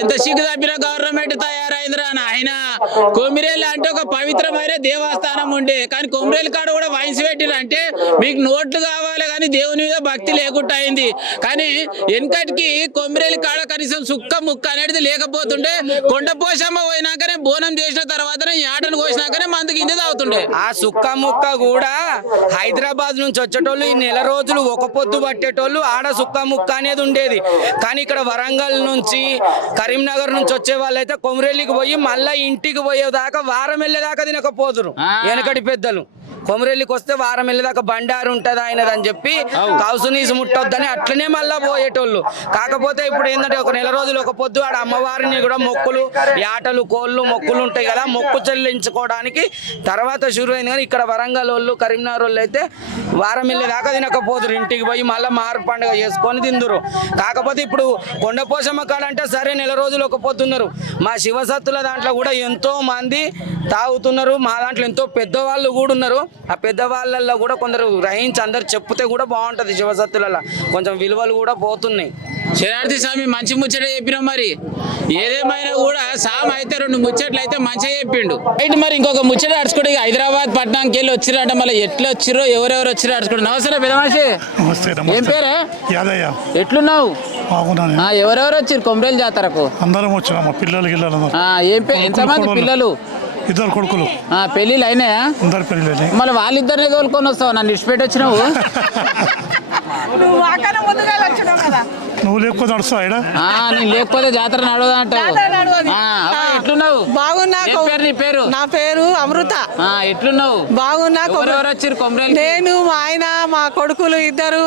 ఎంత సిగ్గు తప్పిన గవర్నమెంట్ తయారైందిరా ఆయన కొమిరేలు అంటే ఒక పవిత్రమైన దేవస్థానం ఉండే. కానీ కొమిరేలు కాడ కూడా వైన్స్ పెట్టిన అంటే మీకు నోట్లు కావాలి కానీ దేవుని మీద భక్తి లేకుండా అయింది. కానీ వెనకటికి కొమ్మిరేలి కాడ కనీసం సుక్క ముక్క అనేది లేకపోతుండే కొండ పోషమ్మ పోయినాకనే బోనం చేసిన తర్వాతనే యాటను కోసినాకనే మందుకి ఇంటి తాగుతుండే. ఆ సుక్క ముక్క కూడా హైదరాబాద్ నుంచి వచ్చేటోళ్ళు ఈ నెల రోజులు ఒక పొద్దు పట్టేటోళ్ళు ఆడ సుక్క ముక్క అనేది ఉండేది. కానీ ఇక్కడ వరంగల్ నుంచి కరీంనగర్ నుంచి వచ్చే వాళ్ళైతే కొమరేలికి పోయి మళ్ళీ ఇంటికి పోయేదాకా వారం వెళ్ళేదాకా తినకపోదురు. ఆ. వెనకటి పెద్దలు. కొమరేలికి వస్తే వారం వెళ్ళేదాకా బండారు ఉంటది ఆయనది అని చెప్పి కౌసునీసు ముట్టొద్దని అట్లనే మళ్ళా పోయేటోళ్ళు. కాకపోతే ఇప్పుడు ఏంటంటే ఒక నెల రోజులు ఒక పొద్దు ఆడ అమ్మవారిని కూడా మొక్కులు యాటలు కోళ్ళు మొక్కులు ఉంటాయి కదా మొక్కు చెల్లించుకోవడానికి తర్వాత షురు అయింది కానీ ఇక్కడ వరంగల్ వాళ్ళు కరీంనగర్ వాళ్ళు అయితే వారం వెళ్ళేదాకా తినకపోదురు. ఇంటికి పోయి మళ్ళీ మారు పండుగ చేసుకొని తిందురు. కాకపోతే ఇప్పుడు కొండపోసమ్మ కాడ అంటే సరే నెల రోజులు ఒక పొద్దున్నారు మా శివసత్తుల దాంట్లో కూడా ఎంతో మంది తాగుతున్నారు. మా దాంట్లో ఎంతో పెద్దవాళ్ళు కూడా ఉన్నారు. ఆ పెద్దవాళ్ళల్లో కూడా కొందరు గ్రహించి అందరు చెప్తే కూడా బాగుంటది శివసత్తులలో. కొంచెం విలువలు కూడా పోతున్నాయి. శరార్థి స్వామి మంచి ముచ్చట చెప్పినాం మరి? ఏదేమైనా కూడా సామ్ అయితే రెండు ముచ్చట్లు అయితే మంచిగా చెప్పిండు. రైట్ మరి ఇంకొక ముచ్చట అడుచుకోండి హైదరాబాద్ పట్టణానికి వెళ్ళి వచ్చిరట మళ్ళీ ఎట్లా వచ్చిరో ఎవరెవరు వచ్చిరో అడుచుకోండి నమస్తే పెదమాషి. నమస్తే ఏం పేరే? యాదయ్య. ఎట్లున్నావు? బాగున్నాను. ఆ, ఎవరెవరు వచ్చిరు కొమరేలు జాతరకు? అందరం వచ్చినాం పిల్లలు ఏం పేరు? ఎంతమంది. పిల్లలు? ఇద్దరు కొడుకులు. ఆ, పెళ్ళిళ్ళు అయినాయా? అందరు పెళ్ళి మళ్ళీ వాళ్ళిద్దరిని తోలుకొని వస్తావు? నన్ను ఇడిచిపెట్టి వచ్చినావు నువ్వు వాకన ముందుగా వచ్చినావు కదా. నువ్వు లేకపోతే నడుస్తావు ఆయన నేను లేకపోతే జాతర నడవదా అంటావు. జాతర నడవదు. ఆ, అవ్వ, ఎట్లున్నావు? బాగున్నా నీ పేరు? నా పేరు అమృత. ఆ, ఎట్లున్నావు? బాగున్నా ఎవరెవరు వచ్చిరు కొమరేలు నేను మా ఆయన మా కొడుకులు ఇద్దరు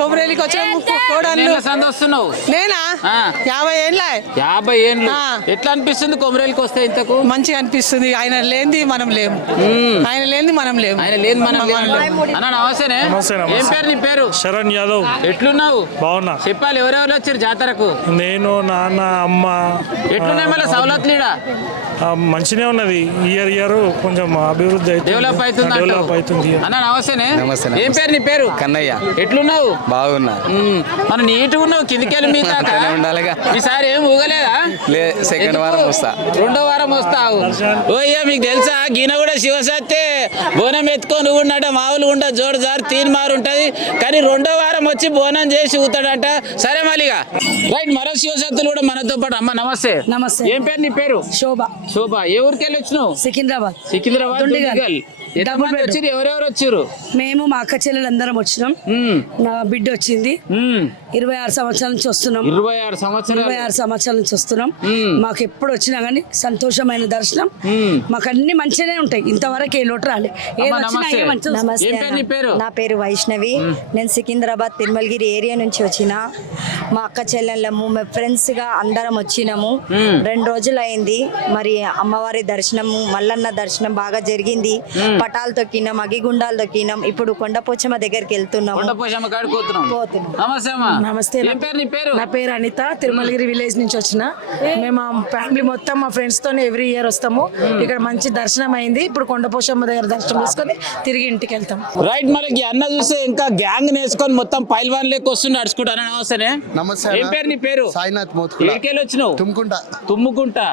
కొమరేలికి వచ్చిన ముగ్గురు కోడళ్ళు. నేనా ఆ. యాభై ఏళ్ళ. యాభై ఏండ్లు ఆ. ఎట్లా అనిపిస్తుంది కొమరేలికి వస్తే ఇంతకు? మంచిగా అనిపిస్తుంది. ఆయన లేనిది మనం లేము. ఆయన లేనిది మనం లేము. ఆయన లేదు మనం లేము. అన్న నమస్తేనే. నమస్తే, నమస్తే. ఏం పేరు నీ పేరు? శరణ్ యాదవ్. ఎట్లున్నావు? బాగున్నా. చెప్పాలి ఎవరెవరు వచ్చారు జాతరకు? నేను నాన్న అమ్మ ఎట్లున్నాయి మళ్ళీ సవలతులు ఈడ ఆ, మంచినే ఉన్నది. ఇయర్ ఇయర్ కొంచెం అభివృద్ధి అవుతుంది డెవలప్ అవుతుంది డెవలప్. అవుతుంది. అన్న నమస్తేనే. నమస్తే, ఏం పేరు నీ పేరు? కన్నయ్య. ఎట్లున్నావు? బాగున్నా. ఉమ్, మన నీట్గా ఉన్నావు కిందికెళ్ళి మీ దాకా? అట్లనే ఉండాలిగా. ఈసారి ఏం ఊగలేదా? లే, ఎందుకు? వారం వస్తా. రెండో వారం వస్తావు. ఓ అయ్యా మీకు తెలుసా? గిన కూడా శివసత్తే. బోనం ఎత్తుకొని ఉన్నట మామూలు ఉంట జోడు జారు తీన్ మారు ఉంటది. కానీ రెండో వారం వచ్చి బోనం చేసి ఊతాడట. సరే మళ్ళీగా రైట్ మరో శివసత్తులు కూడా మనతో పాటు. అమ్మ నమస్తే. నమస్తే. ఏం పేరు నీ పేరు? శోభ. శోభ. ఏ ఊరికి వెళ్ళి వచ్చినావు? సికింద్రాబాద్. సికింద్రాబాద్ వచ్చిరు ఎవరెవరు వచ్చిరు మేము మా అక్క చెల్లెలు అందరం వచ్చినాం. నా బిడ్డ వచ్చింది. ఇరవై ఆరు సంవత్సరాల నుంచి వస్తున్నాం. ఇరవై ఆరు సంవత్సరాలు. ఇరవై ఆరు సంవత్సరాల నుంచి వస్తున్నాం. మాకు ఎప్పుడు వచ్చినా కానీ సంతోషమైన దర్శనం. మాకు అన్ని మంచిగానే ఉంటాయి. ఇంతవరకు ఏ లోటు రాలే. ఏది అమ్మ, వచ్చినా నమస్తే. ఏ మంచిగా నమస్తే ఏం పేరు నీ. పేరు? నా పేరు వైష్ణవి. నేను సికింద్రాబాద్ తిరుమలగిరి ఏరియా నుంచి వచ్చిన. మా అక్క చెల్లెళ్ళము మేము ఫ్రెండ్స్గా అందరం వచ్చినాము. రెండు రోజులు అయింది మరి అమ్మవారి దర్శనము మల్లన్న దర్శనం బాగా జరిగింది. పటాలు తొక్కినాం అగిగుండాలు తొక్కినాం. ఇప్పుడు కొండపోచమ్మ దగ్గరికి కాడికి పోతున్నాం. పోతున్నాం. నమస్తే అమ్మా. నమస్తే. ఏం పేరు నీ పేరు? నా పేరు అనిత తిరుమలగిరి విలేజ్ నుంచి వచ్చిన. మేము మా ఫ్యామిలీ మొత్తం మా ఫ్రెండ్స్ తోనే ఎవ్రీ ఇయర్ వస్తాము. ఇక్కడ మంచి దర్శనం అయింది. ఇప్పుడు కొండపోషమ్మ దగ్గర దర్శనం చేసుకొని తిరిగి ఇంటికి వెళ్తాం. రైట్ మనకి అన్న చూస్తే ఇంకా గ్యాంగ్ నేసుకొని మొత్తం పైల్వాన్ లెక్క వస్తుంది నడుచుకుంటాను నమస్తేనే. నమస్తే ఏం పేరు నీ పేరు? సాయినాథ్ మోత్కుల. వచ్చినావు? తుమ్కుంటా తుమ్ముకుంటా.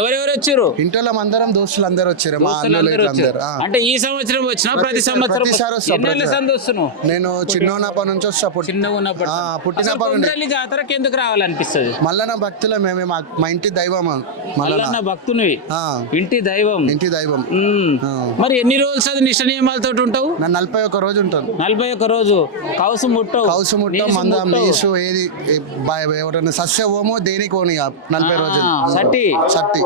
ఎవరెవరు వచ్చారు? ఇంట్లో అందరం దోస్తులు అందరు వచ్చారు. మా అన్నలు అందరూ. అంటే ఈ సంవత్సరం వచ్చినా ప్రతి సంవత్సరం ప్రతిసారి వస్తాం, ఎన్నేళ్ళ ప్రతిసారి. సంది వస్తున్నావు నేను చిన్నప్పటి నుంచి వస్తా పుట్టి- చిన్నగా ఉన్నప్పుడు ఆ, పుట్టినప్పటి నుండి. కుండ్రల్లి జాతరకి ఎందుకు రావాలనిపిస్తుంది? మల్లన్న భక్తుల మేమే మా మా ఇంటి దైవం మల్లన్న. మల్లన్న భక్తునివి? ఆ. ఇంటి దైవం. ఇంటి దైవం. ఉమ్. ఆ. మరి ఎన్ని రోజులు చదివి నిష్ట నియమాలతో ఉంటావు? నా నలభై ఒక్క రోజు ఉంటాను. నలభై ఒక్క రోజు. కౌసు ముట్టవు. కౌసు ముట్టం నీసు మందం ముట్టవు. నీసు ఏది ఏ- బా- ఎవరైనా సస్య ఓమో దేనికి ఓని ఇక నలభై ఆ, రోజులు. సట్టి. సట్టి.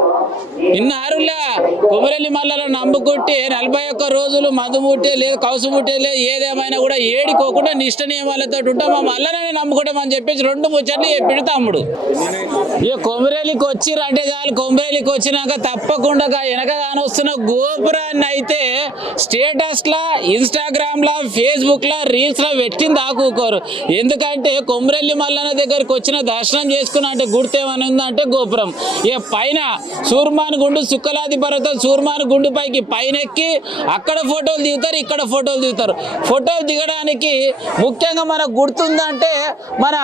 ఇన్న ఆరులా కొమరెల్లి మల్లలో నమ్ముకుంటే నలభై ఒక్క రోజులు మధు లేదు కౌసు లేదు ఏదేమైనా కూడా ఏడికోకుండా నిష్ట నియమాలతో ఉంటాం. మా మల్లనే నమ్ముకుంటామని చెప్పేసి రెండు ముచ్చట్లు చెప్పిండు తమ్ముడు. ఇక కొమరేలికి వచ్చి అంటే చాలు. కొమరేలికి వచ్చినాక తప్పకుండా వెనక కానొస్తున్న గోపురాన్ని అయితే స్టేటస్లా ఇన్స్టాగ్రామ్లా ఫేస్బుక్లా లా పెట్టింది ఆకుకోరు. ఎందుకంటే కొమరెల్లి మల్లన్న దగ్గరికి వచ్చిన దర్శనం చేసుకున్న అంటే గుర్తేమని ఉందంటే గోపురం. ఇక పైన సూర్మాన్ గుండు సుక్కలాది పర్వతం సూర్మాన్ గుండు పైకి పైన ఎక్కి అక్కడ ఫోటోలు దిగుతారు ఇక్కడ ఫోటోలు దిగుతారు. ఫోటోలు దిగడానికి ముఖ్యంగా మనకు గుర్తుందంటే మన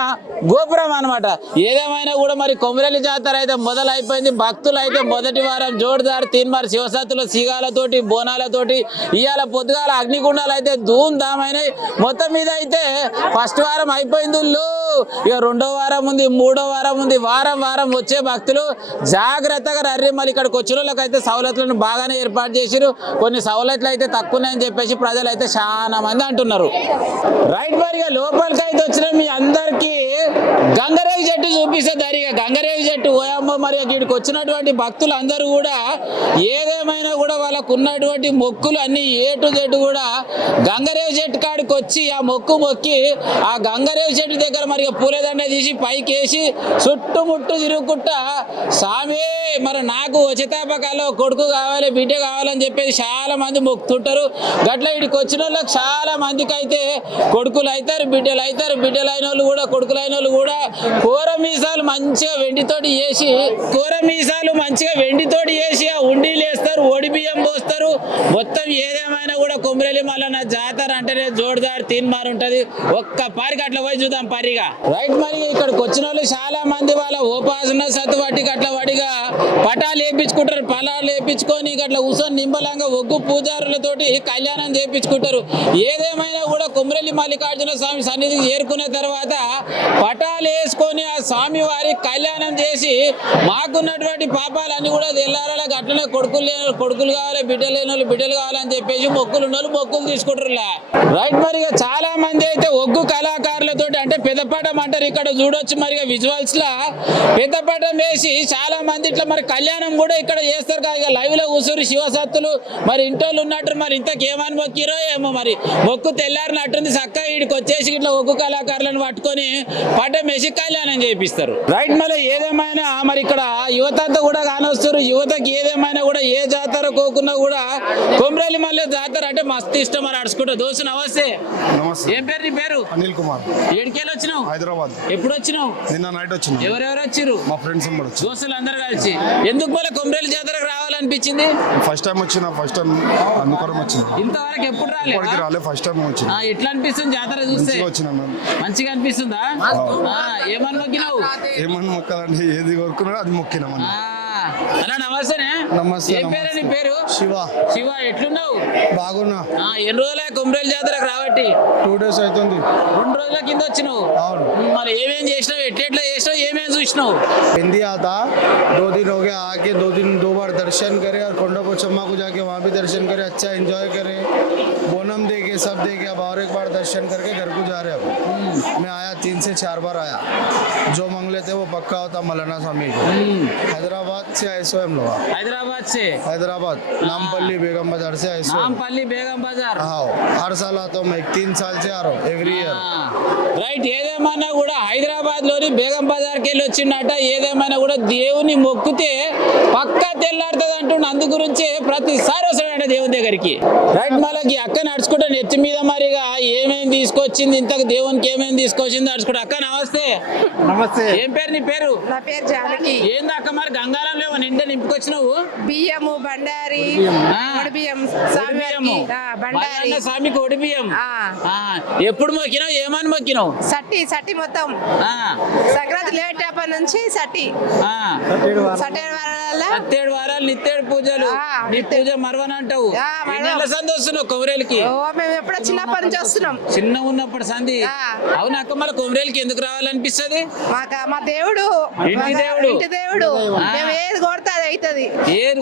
గోపురం అన్నమాట. ఏదేమైనా కూడా మరి కొమరలి జాతర అయితే మొదలైపోయింది. భక్తులు అయితే మొదటి వారం జోడుదార్ తీన్మార్ శివసత్తుల సిగాలతోటి బోనాలతోటి ఇవాళ పొద్దుగాల అగ్నిగుండాలు అయితే ధూమ్ ధామ్ మొత్తం మీద అయితే ఫస్ట్ వారం అయిపోయింది ఇక రెండో వారం ఉంది మూడో వారం ఉంది. వారం వారం వచ్చే భక్తులు జాగ్రత్తగా రర్రి మళ్ళీ ఇక్కడికి వచ్చిన వాళ్ళకి అయితే సవలతులను బాగానే ఏర్పాటు చేసిరు కొన్ని సవలతులు అయితే తక్కువనే చెప్పేసి ప్రజలు అయితే చాలా మంది అంటున్నారు. రైట్ మరిగా లోపలికి అయితే వచ్చిన మీ అందరికీ గంగరేవి చెట్టు చూపిస్తే దారిగా గంగరేవి చెట్టు ఓయమ్మ మరి వీడికి వచ్చినటువంటి భక్తులు అందరూ కూడా ఏదేమైనా కూడా వాళ్ళకు ఉన్నటువంటి మొక్కులు అన్ని ఏ టు జెడ్ కూడా గంగరేవి చెట్టు కాడికి వచ్చి ఆ మొక్కు మొక్కి ఆ గంగరేవి చెట్టు దగ్గర మరి పూలదండ తీసి పైకి వేసి చుట్టుముట్టు తిరుగుకుంటా స్వామి మరి నాకు ఉచితాపకాలు కొడుకు కావాలి బిడ్డ కావాలని చెప్పేసి చాలా మంది మొక్కుతుంటారు. గట్ల ఇక్కడికి వచ్చిన వాళ్ళకి చాలా మందికి అయితే కొడుకులు అవుతారు బిడ్డలు అవుతారు బిడ్డలు అయిన వాళ్ళు కూడా కొడుకులు అయిన వాళ్ళు కూడా కూర మీసాలు మంచిగా వెండితోటి వేసి కూర మీసాలు మంచిగా వెండితోటి వేసి ఆ ఉండీలు వేస్తారు ఓడి బియ్యం పోస్తారు. మొత్తం ఏదేమైనా కూడా కొమరేలి మళ్ళీ జాతర అంటేనే జోరుదారు తీన్మారు ఉంటుంది. ఒక్క పారికి అట్లా పోయి చూద్దాం పరిగా. రైట్ మరి ఇక్కడికి వచ్చిన వాళ్ళు చాలా మంది వాళ్ళ ఉపాసన సత్తు వాటి అట్లా వాడిగా పటాలు వేపించుకుంటారు ఫలాలు వేపించుకొని అట్లా కూర్చొని నింబలంగా ఒగ్గు పూజారులతోటి కళ్యాణం చేపించుకుంటారు. ఏదేమైనా కూడా కుమ్రలి మల్లికార్జున స్వామి సన్నిధికి చేరుకునే తర్వాత పటాలు వేసుకొని ఆ స్వామి వారి కళ్యాణం చేసి మాకున్నటువంటి పాపాలన్నీ కూడా తెల్లారాల అట్లనే కొడుకులు లేని కొడుకులు కావాలి బిడ్డలు లేని వాళ్ళు బిడ్డలు కావాలని చెప్పేసి మొక్కులు ఉన్న వాళ్ళు మొక్కులు తీసుకుంటారులే. రైట్ మరిగా చాలా మంది అయితే ఒగ్గు కళాకారులతో పెద్దపటం అంటారు. ఇక్కడ చూడొచ్చు మరిగా విజువల్స్ లా. పెద్దపటం వేసి చాలా మంది ఇట్లా మరి కళ్యాణం కూడా ఇక్కడ చేస్తారు కదా. ఇక లైవ్లో కూర్చుని శివసత్తులు మరి ఇంటోళ్ళు ఉన్నట్టు మరి ఇంతకేమని మొక్కిరో ఏమో మరి. మొక్కు తెల్లారినట్టుంది. చక్కగా వీడికి వచ్చేసి ఇట్లా ఒగ్గు కళాకారులను పట్టుకొని పటం వేసి కళ్యాణం చేపిస్తారు. రైట్ మళ్ళీ ఏదేమైనా మరి ఇక్కడ యువత అంతా కూడా కానొస్తారు యువతకి ఏదేమైనా కూడా ఏ జాతర కోకున్నా కూడా కొమరేలి మల్లె జాతర అంటే మస్తు ఇష్టం మరి అడుచుకుంటా దోస్తు నమస్తే. నమస్తే. ఏం పేరు నీ పేరు? అనిల్ కుమార్. ఏడికేళ్ళు వచ్చినావు హైదరాబాద్. ఎప్పుడు వచ్చినావు నిన్న నైట్ వచ్చిన. ఎవరెవరు వచ్చిర్రు? మా ఫ్రెండ్స్ వచ్చి దోస్తులు అందరు కలిసి. ఎందుకు మళ్ళీ కొమరేలి జాతరకు రావాలనిపించింది? ఫస్ట్ టైం వచ్చిన ఫస్ట్ టైం అందుకోరం వచ్చిన ఇంతవరకు ఎప్పుడు రాలేదు? రాలే ఫస్ట్ టైం వచ్చిన. ఎట్లా అనిపిస్తుంది జాతర చూస్తే? వచ్చిన మంచిగా అనిపిస్తుందా? ఏమని మొక్కినావు? ఏమని మొక్కాలంటే ఏది కోరుకున్నారో అది మొక్కినామని అన్నా నమస్తేనే నమస్తే, ఏం పేరు నీ నమస్తే. పేరు శివ శివ ఎట్లున్నావు బాగున్నా ఆ, ఎన్ని రోజులే కొమరేలి జాతరకు రాబట్టి టూ డేస్ అవుతుంది రెండు రోజుల కింద వచ్చినావు అవును మరి ఏమేం చేసినావు ఎట్లెట్లా చేసినావు ఏమేం చూసినావు हिंदी आता दो दिन हो गया आके दो दिन दो बार दर्शन करे और कोंडा पोचम्मा को जाके वहाँ भी दर्शन करे अच्छा एंजॉय करे बोनम देखे सब देखे अब और एक बार दर्शन करके घर को जा रहे अब मैं आया तीन से चार बार आया जो मांग लेते वो पक्का होता मौलाना स्वामी को हैदराबाद से आए सो हम लोग హైదరాబాద్ से हैदराबाद नामपल्ली बेगम बाजार से आए सो నాంపల్లి బేగం బజార్ हाँ हर साल आता हूँ मैं तीन साल से आ रहा हूँ एवरी ईयर రైట్ ఏదేమైనా కూడా హైదరాబాద్ లోని బేగం బజార్కి వెళ్ళి వచ్చిండట ఏదేమైనా కూడా దేవుని మొక్కితే పక్కా తెల్లారుతుంది అంటుండే అందు గురించి ప్రతిసారి వస్తాడంట దేవుని దగ్గరికి రైట్ మనకి అక్క నడుచుకుంటే నెత్తి మీద మరిగా ఏమేమి తీసుకొచ్చింది ఇంతకు దేవునికి ఏమేమి తీసుకొచ్చిందో అడుచుకోడు అక్క నమస్తే. నమస్తే. ఏం పేరు నీ పేరు? నా పేరు జానకి. ఏంది అక్క మరి గంగారం లేవు? నిండి నింపుకొచ్చినావు? బియ్యము బండారి బియ్యం బండారి. స్వామి కోడి బియ్యం ఎప్పుడు మొక్కినావు? ఏమని మొక్కినావు? సట్టి సట్టి మొత్తం. సంక్రాంతి లేటప్పటి నుంచి సట్టి. సట్టేడు వారాల. సట్టేడు వారాలు నిత్తేడు పూజలు. నీ పూజ మరవని అంటావు సంతోషం వస్తున్నావు కొవరేలకి మేము ఎప్పుడో చిన్నప్పటి నుంచి వస్తున్నాం. చిన్న ఉన్నప్పుడు సంధి అవును అక్క మరి కొమరేలికి ఎందుకు రావాలనిపిస్తుంది? మాకు మా దేవుడు. ఇంటి దేవుడు. ఇంటి దేవుడు. మేము ఏది కోరితే అది అవుతుంది ఏది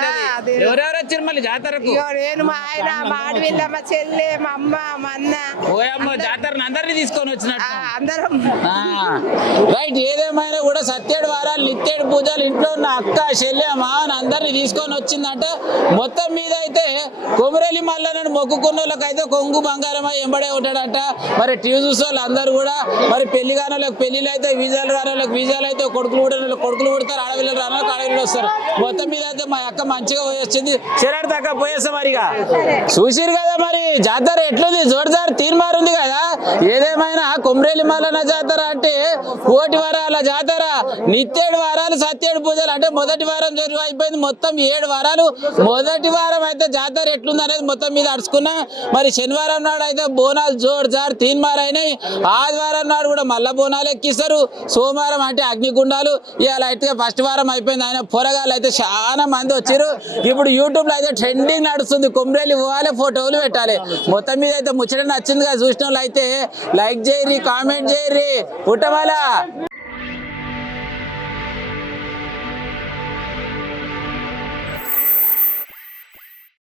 ఆ, అదే. ఎవరెవరు వచ్చారు మళ్ళీ జాతరకు? ఇగో నేను మా ఆయన మా ఆడవిల్ల మా చెల్లె మా అమ్మ మా అన్న. ఓయమ్మ జాతరని అందరినీ తీసుకొని వచ్చినట్టు. అందరం. రైట్ ఏదేమైనా కూడా సత్యేడు వారాలు నిత్యేడు పూజలు ఇంట్లో ఉన్న అక్క చెల్లె మావన్ అందరిని తీసుకొని వచ్చిందంట. మొత్తం మీద అయితే కొమరేలి మల్లనని మొక్కుకున్న వాళ్ళకైతే కొంగు బంగారమై ఎంబడే ఉంటాడంట. మరి టీవీ చూసే వాళ్ళు అందరూ కూడా మరి పెళ్ళి కాని వాళ్ళకి పెళ్ళిలు అయితే వీజాలు రాని వాళ్ళకి వీజాలు అయితే కొడుకులు కూడా కొడుకులు పుడతారు ఆడపిల్లలు రాని వాళ్ళకి ఆడపిల్లలు వస్తారు. మొత్తం మీద అయితే మా అక్క మంచిగా పోయొచ్చింది. వచ్చింది శరాడు దాకా పోయేస్తాం మరిగా చూసిరు కదా మరి జాతర ఎట్లుంది? జోరుదారు తీర్మారుంది కదా. ఏదేమైనా కొమ్రేలి మల్లన్న జాతర అంటే కోటి వరాల జాతర నిత్యేడు వారాలు సత్యేడు పూజలు అంటే మొదటి వారం జరుగు అయిపోయింది. మొత్తం ఏడు వారాలు మొదటి వారం అయితే జాతర ఎట్లుంది అనేది మొత్తం మీద అడుచుకున్నా మరి శనివారం నాడు అయితే బోనాలు జోడు జారు తీన్మార్ ఆదివారం నాడు కూడా మళ్ళా బోనాలు ఎక్కిస్తారు. సోమవారం అంటే అగ్నిగుండాలు. ఇవాళ అయితే ఫస్ట్ వారం అయిపోయింది. ఆయన పొరగాలు అయితే చాలా మంది వచ్చారు ఇప్పుడు యూట్యూబ్లో అయితే ట్రెండింగ్ నడుస్తుంది. కొమ్రేలి పోవాలి ఫోటోలు పెట్టాలి. మొత్తం మీద అయితే ముచ్చట నచ్చిందిగా చూసిన వాళ్ళు అయితే లైక్ చేయరి కామెంట్ చేయరి పుట్టమాల.